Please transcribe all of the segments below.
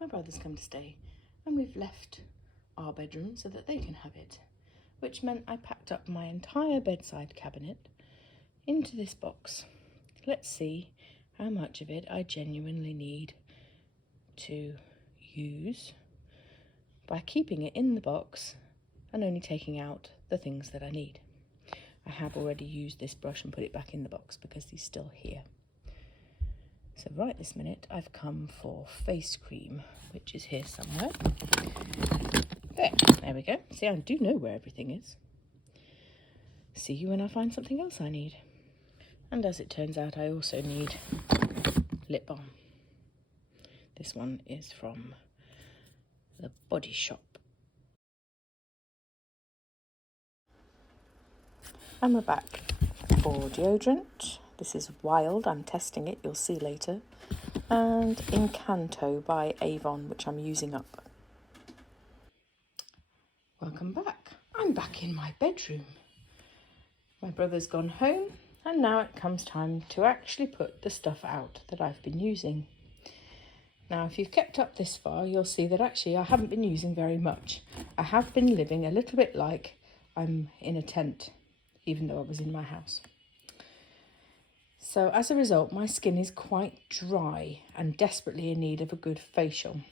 my brother's come to stay, and we've left our bedroom so that they can have it, which meant I packed up my entire bedside cabinet into this box. Let's see how much of it I genuinely need to use by keeping it in the box and only taking out the things that I need. I have already used this brush and put it back in the box because he's still here. So right this minute I've come for face cream, which is here somewhere. There we go. See, I do know where everything is. See you when I find something else I need. And as it turns out, I also need lip balm. This one is from the Body Shop. And we're back for deodorant. This is Wild, I'm testing it, you'll see later. And Encanto by Avon, which I'm using up. Welcome back. I'm back in my bedroom. My brother's gone home, and now it comes time to actually put the stuff out that I've been using. Now, if you've kept up this far, you'll see that actually I haven't been using very much. I have been living a little bit like I'm in a tent, even though I was in my house. So as a result, my skin is quite dry and desperately in need of a good facial.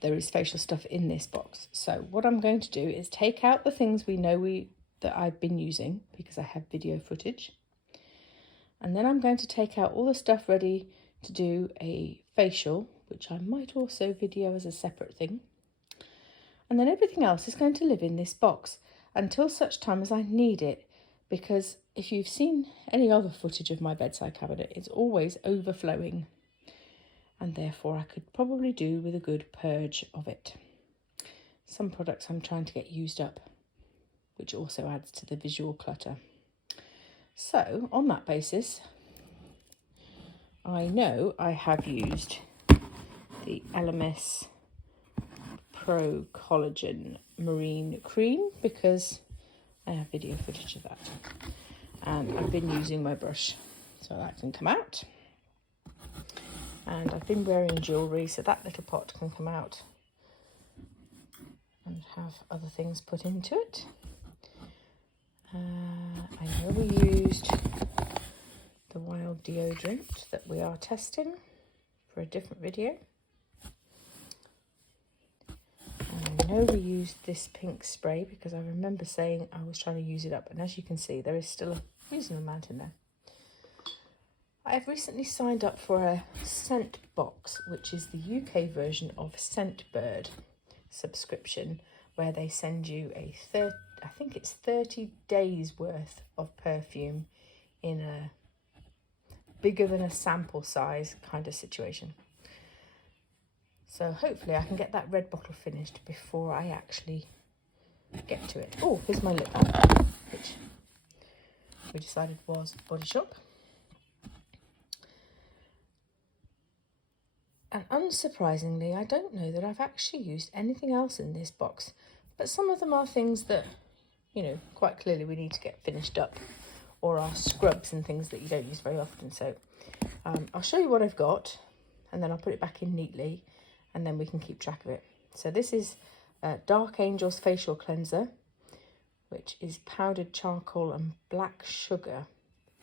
There is facial stuff in this box. So what I'm going to do is take out the things we know that I've been using because I have video footage. And then I'm going to take out all the stuff ready to do a facial, which I might also video as a separate thing. And then everything else is going to live in this box until such time as I need it, because if you've seen any other footage of my bedside cabinet, it's always overflowing, and therefore I could probably do with a good purge of it. Some products I'm trying to get used up, which also adds to the visual clutter. So on that basis, I know I have used the LMS Pro Collagen Marine Cream because I have video footage of that. And I've been using my brush so that can come out. And I've been wearing jewellery so that little pot can come out and have other things put into it. I know we used the Wild deodorant that we are testing for a different video. And I know we used this pink spray because I remember saying I was trying to use it up, and as you can see there is still a reasonable amount in there. I have recently signed up for a scent box, which is the UK version of Scentbird subscription, where they send you a 30 days worth of perfume in a bigger than a sample size kind of situation. So hopefully I can get that red bottle finished before I actually get to it. Oh, here's my lip balm, which we decided was Body Shop. And unsurprisingly, I don't know that I've actually used anything else in this box, but some of them are things that, you know, quite clearly we need to get finished up, or are scrubs and things that you don't use very often. So I'll show you what I've got, and then I'll put it back in neatly, and then we can keep track of it. So this is Dark Angel's Facial Cleanser, which is powdered charcoal and black sugar.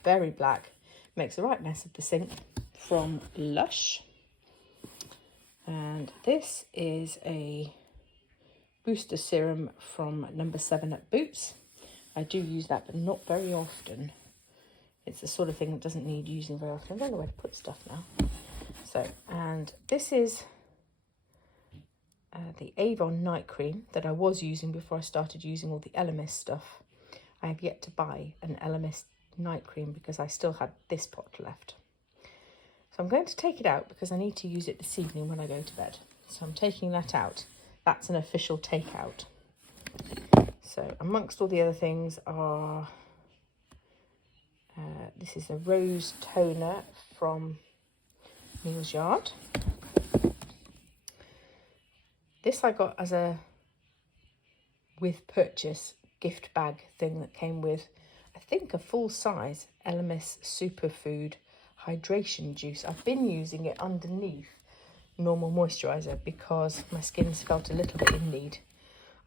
Very black. Makes a right mess of the sink, from Lush. And this is a booster serum from number 7 at Boots. I do use that, but not very often. It's the sort of thing that doesn't need using very often. I don't know where to put stuff now. So, and this is the Avon night cream that I was using before I started using all the LMS stuff. I have yet to buy an LMS night cream because I still had this pot left. So I'm going to take it out because I need to use it this evening when I go to bed. So I'm taking that out. That's an official takeout. So amongst all the other things are, this is a rose toner from Neal's Yard. This I got as a with purchase gift bag thing that came with, I think, a full size LMS Superfood hydration juice. I've been using it underneath normal moisturiser because my skin's felt a little bit in need.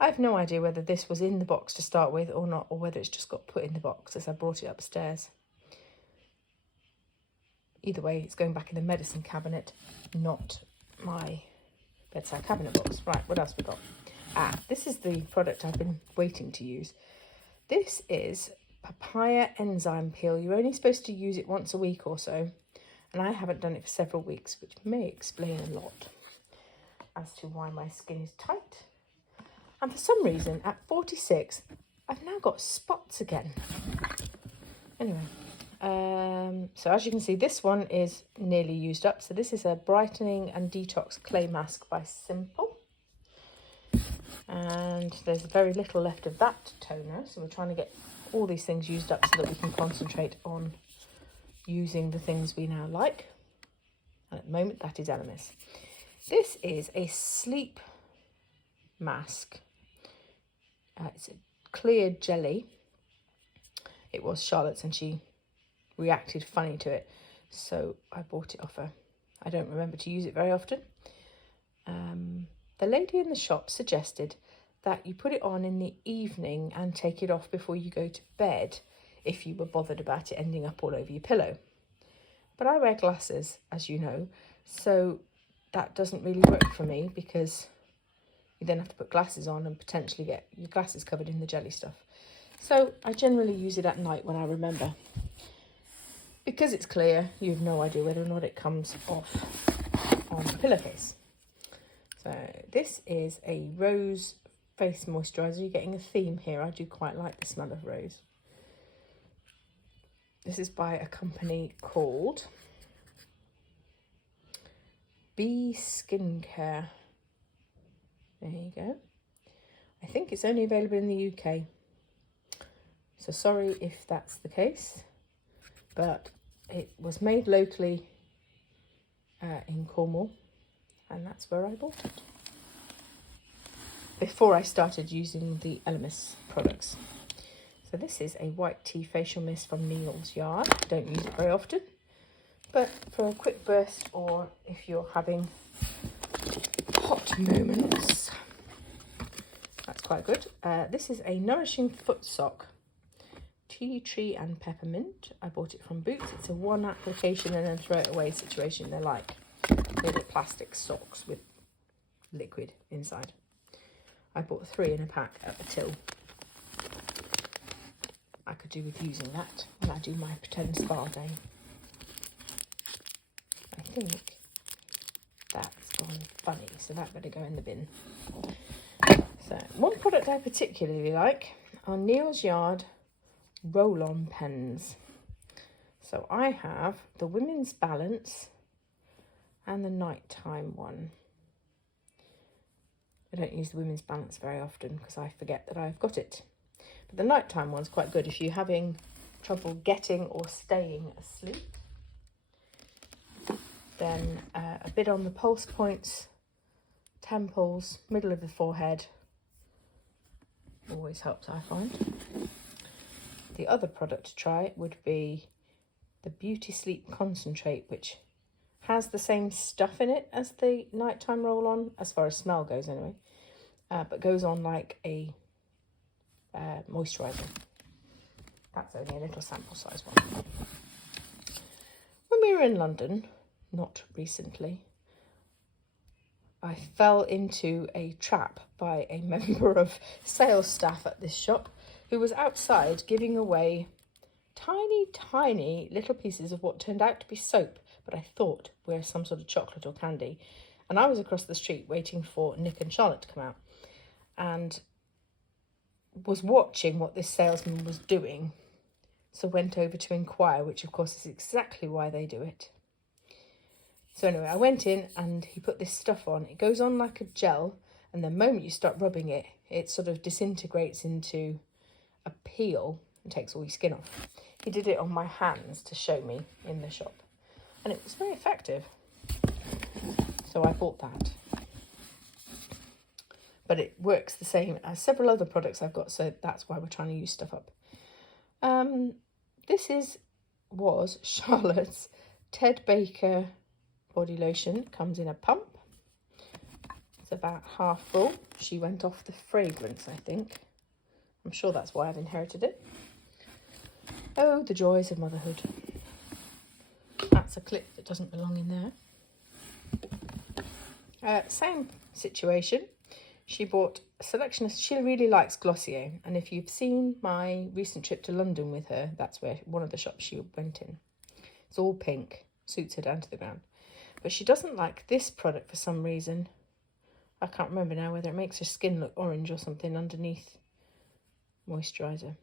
I have no idea whether this was in the box to start with or not, or whether it's just got put in the box as I brought it upstairs. Either way, it's going back in the medicine cabinet, not my bedside cabinet box. Right, what else we got? This is the product I've been waiting to use. This is papaya enzyme peel. You're only supposed to use it once a week or so, and I haven't done it for several weeks, which may explain a lot as to why my skin is tight. And for some reason, at 46, I've now got spots again. Anyway, so as you can see, this one is nearly used up. So this is a brightening and detox clay mask by Simple. And there's very little left of that toner. So we're trying to get all these things used up so that we can concentrate on using the things we now like. And at the moment, that is Elemis. This is a sleep mask. It's a clear jelly. It was Charlotte's and she reacted funny to it, so I bought it off her. I don't remember to use it very often. The lady in the shop suggested that you put it on in the evening and take it off before you go to bed if you were bothered about it ending up all over your pillow. But I wear glasses, as you know, so that doesn't really work for me because you then have to put glasses on and potentially get your glasses covered in the jelly stuff. So I generally use it at night when I remember. Because it's clear, you have no idea whether or not it comes off on the pillowcase. So this is a rose face moisturiser. You're getting a theme here. I do quite like the smell of rose. This is by a company called Bee Skincare. There you go. I think it's only available in the UK. So sorry if that's the case, but it was made locally in Cornwall, and that's where I bought it before I started using the Elemis products. So this is a white tea facial mist from Neal's Yard. Don't use it very often, but for a quick burst or if you're having hot moments, that's quite good. This is a nourishing foot sock. Tea tree and peppermint. I bought it from Boots. It's a one application and then throw it away situation. They're like little plastic socks with liquid inside. I bought 3 in a pack at the till. I could do with using that when I do my pretend spa day. I think that's gone funny, so that better go in the bin. So one product I particularly like are Neal's Yard roll-on pens. So I have the Women's Balance and the nighttime one. I don't use the Women's Balance very often because I forget that I've got it. But the nighttime one's quite good if you're having trouble getting or staying asleep. Then a bit on the pulse points, temples, middle of the forehead. Always helps, I find. The other product to try would be the Beauty Sleep Concentrate, which has the same stuff in it as the nighttime roll-on, as far as smell goes anyway, but goes on like a moisturiser. That's only a little sample size one. When we were in London, not recently, I fell into a trap by a member of sales staff at this shop who was outside giving away tiny little pieces of what turned out to be soap, but I thought were some sort of chocolate or candy. And I was across the street waiting for Nick and Charlotte to come out and was watching what this salesman was doing. So went over to inquire, which of course is exactly why they do it. So anyway, I went in and he put this stuff on. It goes on like a gel, and the moment you start rubbing it, it sort of disintegrates into a peel and takes all your skin off. He did it on my hands to show me in the shop, and it was very effective. So I bought that. But it works the same as several other products I've got, so that's why we're trying to use stuff up. This was Charlotte's Ted Baker body lotion. Comes in a pump. It's about half full. She went off the fragrance, I think. I'm sure that's why I've inherited it. Oh, the joys of motherhood. That's a clip that doesn't belong in there. Same situation. She bought a selection of, she really likes Glossier. And if you've seen my recent trip to London with her, that's where one of the shops she went in. It's all pink, suits her down to the ground. But she doesn't like this product for some reason. I can't remember now whether it makes her skin look orange or something underneath moisturiser.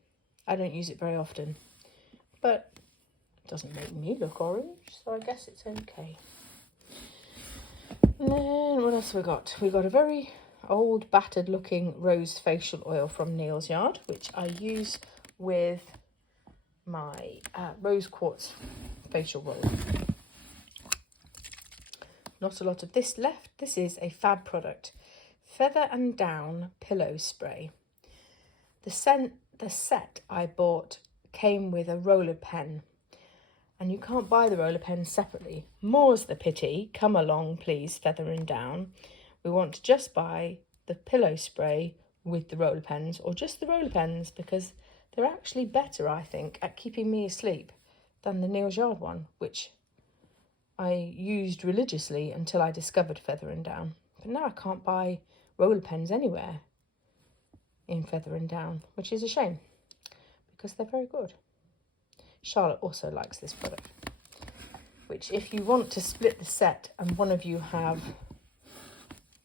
I don't use it very often, but it doesn't make me look orange, so I guess it's okay. And then what else have we got? We got a very old battered looking rose facial oil from Neal's Yard, which I use with my rose quartz facial roll. Not a lot of this left. This is a fab product, Feather and Down Pillow Spray. The set I bought came with a roller pen, and you can't buy the roller pen separately. More's the pity. Come along, please, Feather and Down. We want to just buy the pillow spray with the roller pens, or just the roller pens, because they're actually better, I think, at keeping me asleep than the Neal's Yard one, which I used religiously until I discovered Feather and Down. But now I can't buy roller pens anywhere in Feather and Down, which is a shame because they're very good. Charlotte also likes this product, which if you want to split the set and one of you have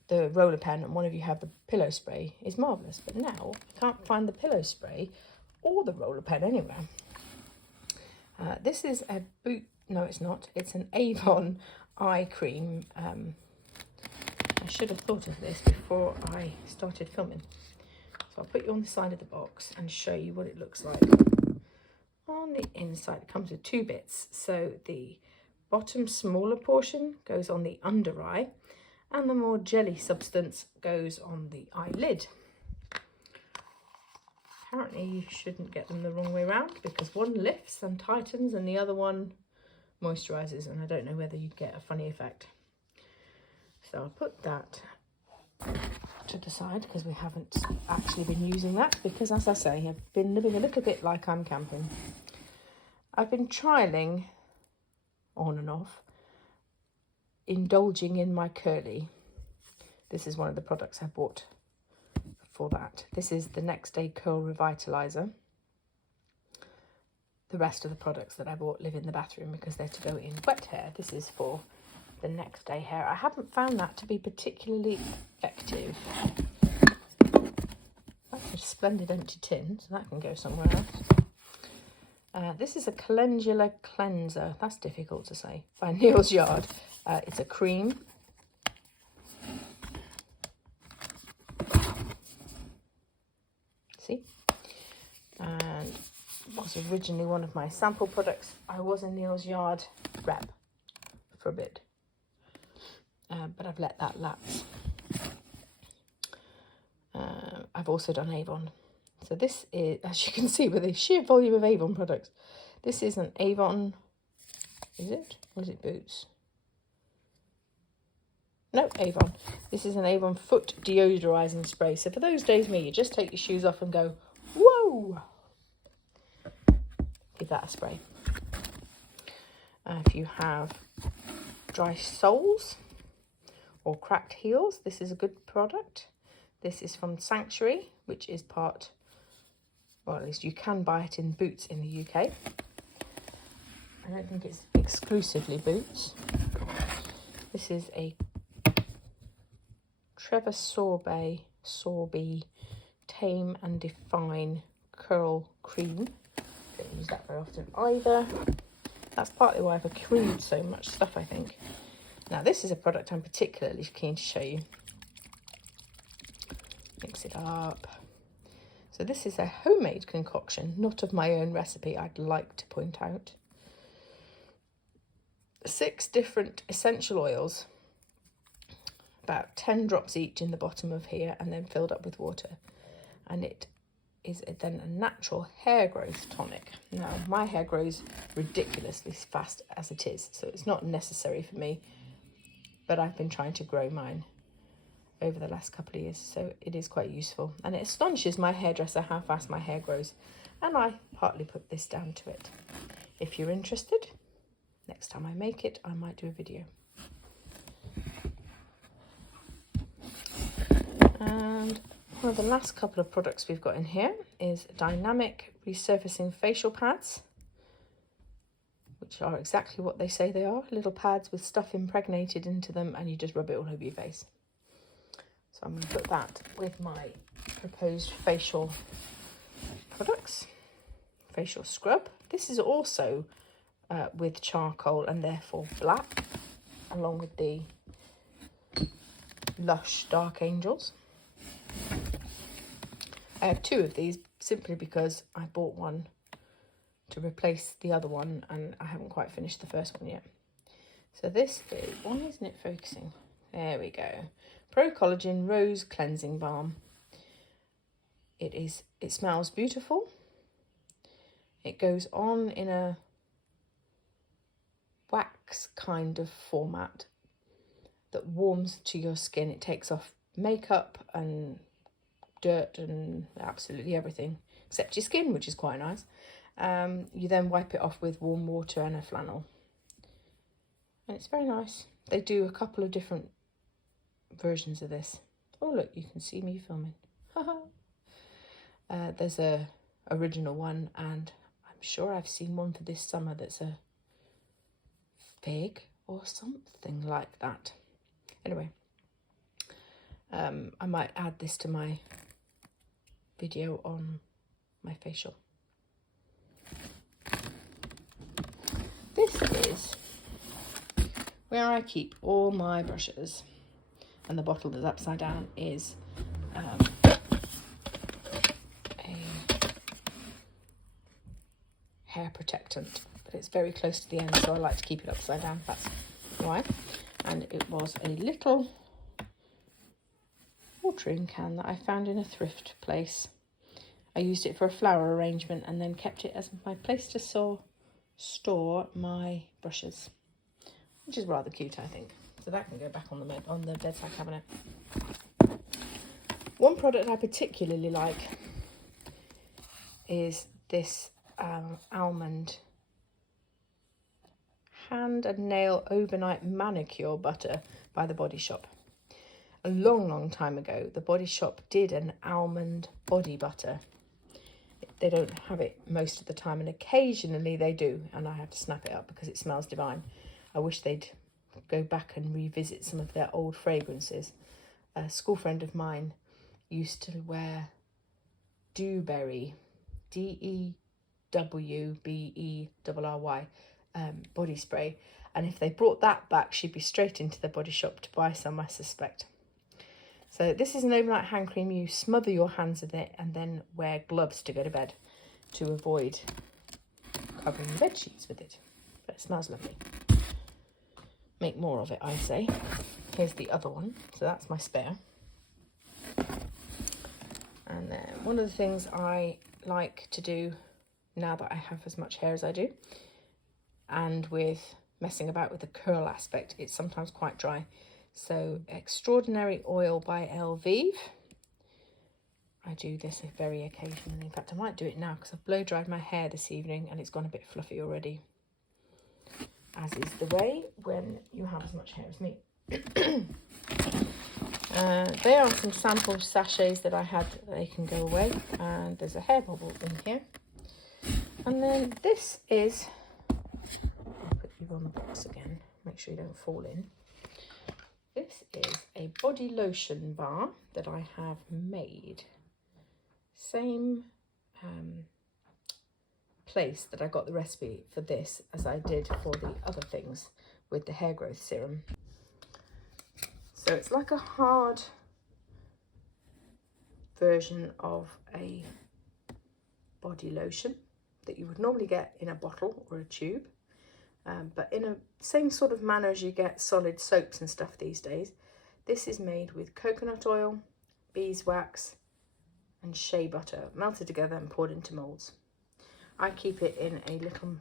the roller pen and one of you have the pillow spray, is marvellous. But now I can't find the pillow spray or the roller pen anywhere. This is a boot. No, it's not. It's an Avon eye cream. I should have thought of this before I started filming. So I'll put you on the side of the box and show you what it looks like. On the inside, it comes with two bits. So the bottom smaller portion goes on the under eye, and the more jelly substance goes on the eyelid. Apparently you shouldn't get them the wrong way around, because one lifts and tightens and the other one moisturizes, and I don't know whether you get a funny effect. So I'll put that to the side because we haven't actually been using that, because as I say, I've been living a little bit like I'm camping. I've been trialing on and off, indulging in my curly. This is one of the products I bought for that. This is the Next Day Curl Revitalizer. The rest of the products that I bought live in the bathroom because they're to go in wet hair. This is for the next day hair. I haven't found that to be particularly effective. That's a splendid empty tin, so that can go somewhere else. This is a calendula cleanser. That's difficult to say. By Neal's Yard. It's a cream. See? And was originally one of my sample products. I was a Neal's Yard rep for a bit, but I've let that lapse. I've also done Avon. So this is, as you can see with the sheer volume of Avon products, this is an Avon, is it? Or is it Boots? No, Avon. This is an Avon foot deodorizing spray. So for those days me, you just take your shoes off and go, whoa! Give that a spray. If you have dry soles or cracked heels, this is a good product. This is from Sanctuary, which is part, or at least you can buy it in Boots in the UK. I don't think it's exclusively Boots. This is a Trevor Sorbet Tame and Define Curl Cream. Don't use that very often either. That's partly why I've accrued so much stuff, I think. Now this is a product I'm particularly keen to show you. Mix it up. So this is a homemade concoction, not of my own recipe, I'd like to point out. 6 different essential oils, about 10 drops each in the bottom of here, and then filled up with water. And it is then a natural hair growth tonic. Now, my hair grows ridiculously fast as it is, so it's not necessary for me, but I've been trying to grow mine over the last couple of years, so it is quite useful. And it astonishes my hairdresser how fast my hair grows. And I partly put this down to it. If you're interested, next time I make it, I might do a video. And one of the last couple of products we've got in here is dynamic resurfacing facial pads, which are exactly what they say they are, little pads with stuff impregnated into them, and you just rub it all over your face. So I'm going to put that with my proposed facial products. Facial scrub. This is also with charcoal and therefore black, along with the Lush Dark Angels. I have two of these simply because I bought one to replace the other one and I haven't quite finished the first one yet. So this is, why isn't it focusing? There we go. Pro Collagen Rose Cleansing Balm. It smells beautiful. It goes on in a wax kind of format that warms to your skin. It takes off makeup and dirt and absolutely everything except your skin, which is quite nice. You then wipe it off with warm water and a flannel, and it's very nice. They do a couple of different versions of this. Oh look, you can see me filming. There's a original one, and I'm sure I've seen one for this summer that's a fig or something like that. Anyway, I might add this to my video on my facial. This is where I keep all my brushes, and the bottle that's upside down is a hair protectant, but it's very close to the end, so I like to keep it upside down. That's why. And it was a little watering can that I found in a thrift place. I used it for a flower arrangement and then kept it as my place to store my brushes, which is rather cute, I think. So that can go back on the bedside cabinet. One product I particularly like is this almond hand and nail overnight manicure butter by the Body Shop. A long time ago, the Body Shop did an almond body butter. They don't have it most of the time, and occasionally they do, and I have to snap it up because it smells divine. I wish they'd go back and revisit some of their old fragrances. A school friend of mine used to wear Dewberry, DEWBERRY, body spray, and if they brought that back, she'd be straight into the Body Shop to buy some, I suspect. So this is an overnight hand cream. You smother your hands with it and then wear gloves to go to bed to avoid covering the bed sheets with it. But it smells lovely. Make more of it, I say. Here's the other one. So that's my spare. And then one of the things I like to do now that I have as much hair as I do, and with messing about with the curl aspect, it's sometimes quite dry. So Extraordinary Oil by Elvive. I do this very occasionally. In fact, I might do it now because I've blow dried my hair this evening and it's gone a bit fluffy already, as is the way when you have as much hair as me. There are some sample sachets that I had that they can go away, and there's a hair bubble in here. And then this is, I'll put you on the box again, make sure you don't fall in. This is a body lotion bar that I have made. Same place that I got the recipe for this as I did for the other things with the hair growth serum. So it's like a hard version of a body lotion that you would normally get in a bottle or a tube. But in a same sort of manner as you get solid soaps and stuff these days. This is made with coconut oil, beeswax and shea butter, melted together and poured into moulds. I keep it in a little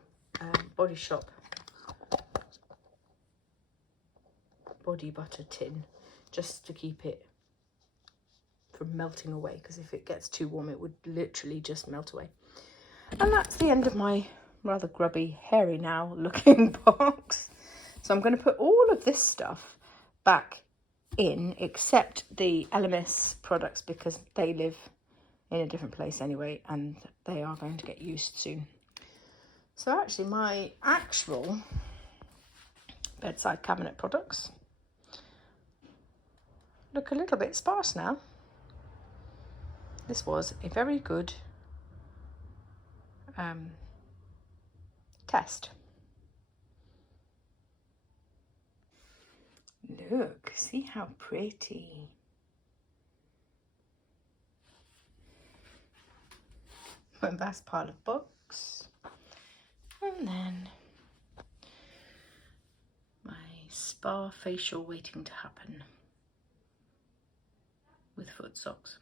Body Shop body butter tin, just to keep it from melting away, because if it gets too warm it would literally just melt away. And that's the end of my rather grubby, hairy now looking box. So I'm going to put all of this stuff back in, except the LMS products, because they live in a different place anyway and they are going to get used soon. So actually my actual bedside cabinet products look a little bit sparse now. This was a very good test. Look, see how pretty. My vast pile of books. And then my spa facial waiting to happen with foot socks.